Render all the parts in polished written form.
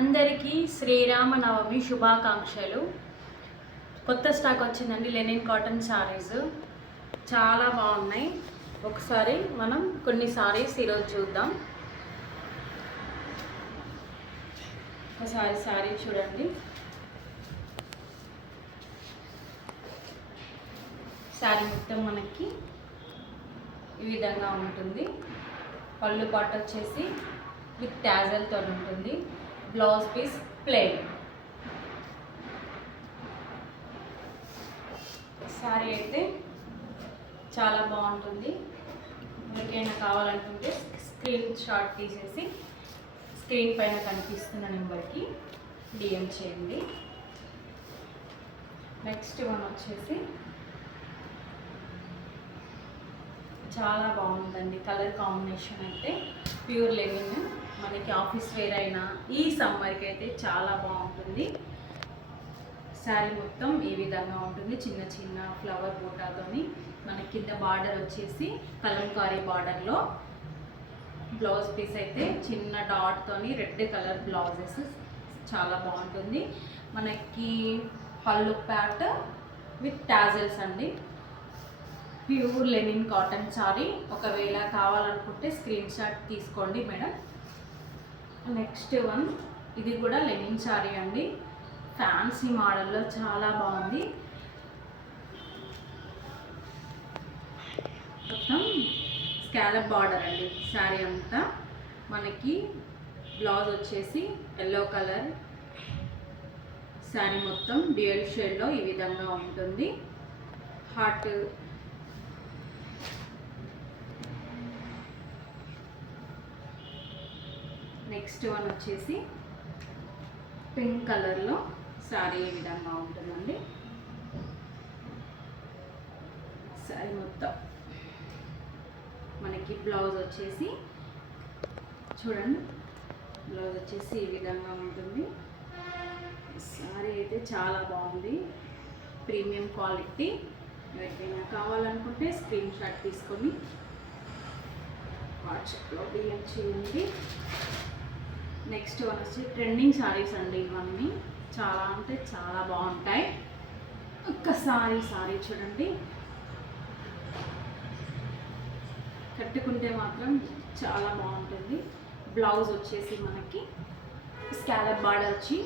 అందరికీ శ్రీరామనవమి శుభాకాంక్షలు. కొత్త స్టాక్ వచ్చిందండి లెనిన్ కాటన్ శారీస్, చాలా బాగున్నాయి. ఒకసారి మనం కొన్ని శారీస్ ఈరోజు చూద్దాం. ఒకసారి శారీ చూడండి. శారీ మొత్తం మనకి ఈ విధంగా ఉంటుంది. పళ్ళు పాట వచ్చేసి విత్ ట్యాజల్తో ఉంటుంది. Blouse piece plain. శారీ అయితే చాలా బాగుంటుంది. ఎవరికైనా కావాలనుకుంటే స్క్రీన్ షాట్ తీసేసి స్క్రీన్ పైన కనిపిస్తున్న నెంబర్కి డిఎం చేయండి. నెక్స్ట్ వన్ వచ్చేసి చాలా బాగుందండి. కలర్ కాంబినేషన్ అయితే ప్యూర్ లెనిన్, మనకి ఆఫీస్ వేర్ అయినా ఈ సమ్మర్కి అయితే చాలా బాగుంటుంది. శారీ మొత్తం ఈ విధంగా ఉంటుంది. చిన్న చిన్న ఫ్లవర్ బూటాతోని మనకి కింద బార్డర్ వచ్చేసి కలంకారీ బార్డర్లో, బ్లౌజ్ పీస్ అయితే చిన్న డాట్తోని రెడ్ కలర్ బ్లౌజెస్ చాలా బాగుంటుంది. మనకి పళ్ళు ప్యాట్ విత్ టాజల్స్ అండి. Pure linen cotton sari. ఒకవేళ కావాలనుకుంటే స్క్రీన్ షాట్ తీసుకోండి మేడం. నెక్స్ట్ వన్, ఇది కూడా లెనిన్ శారీ అండి. ఫ్యాన్సీ మోడల్లో చాలా బాగుంది. మొత్తం స్కాలప్ బార్డర్ అండి శారీ అంతా. మనకి బ్లౌజ్ వచ్చేసి ఎల్లో కలర్. శారీ మొత్తం డ్యూయల్ షేడ్లో ఈ విధంగా ఉంటుంది. హార్ట్ నెక్స్ట్ వన్ వచ్చేసి పింక్ కలర్లో శారీ ఈ విధంగా ఉంటుందండి. శారీ మొత్తం మనకి బ్లౌజ్ వచ్చేసి చూడండి, బ్లౌజ్ వచ్చేసి ఈ విధంగా ఉంటుంది. శారీ అయితే చాలా బాగుంది, ప్రీమియం క్వాలిటీ. ఎవరికైనా కావాలనుకుంటే స్క్రీన్ షాట్ తీసుకొని వాట్సాప్లో డిఎం చేయండి. నెక్స్ట్ వన్ వచ్చి ట్రెండింగ్ శారీస్ అండి. ఇవన్నీ చాలా అంటే చాలా బాగుంటాయి. ఒక్కసారి శారీ చూడండి, కట్టుకుంటే మాత్రం చాలా బాగుంటుంది. బ్లౌజ్ వచ్చేసి మనకి స్కాలప్ బార్డర్ వచ్చి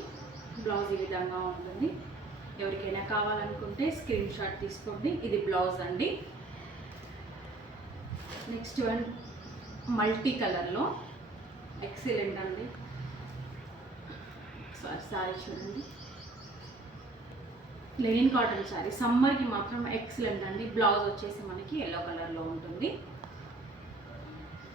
బ్లౌజ్ ఈ విధంగా ఉంటుంది. ఎవరికైనా కావాలనుకుంటే స్క్రీన్ షాట్ తీసుకోండి. ఇది బ్లౌజ్ అండి. నెక్స్ట్ వన్ మల్టీ కలర్లో ఎక్సలెంట్ అండి. శారీ చూడండి, లెనిన్ కాటన్ శారీ. సమ్మర్కి మాత్రం ఎక్సలెంట్ అండి. బ్లౌజ్ వచ్చేసి మనకి ఎల్లో కలర్లో ఉంటుంది.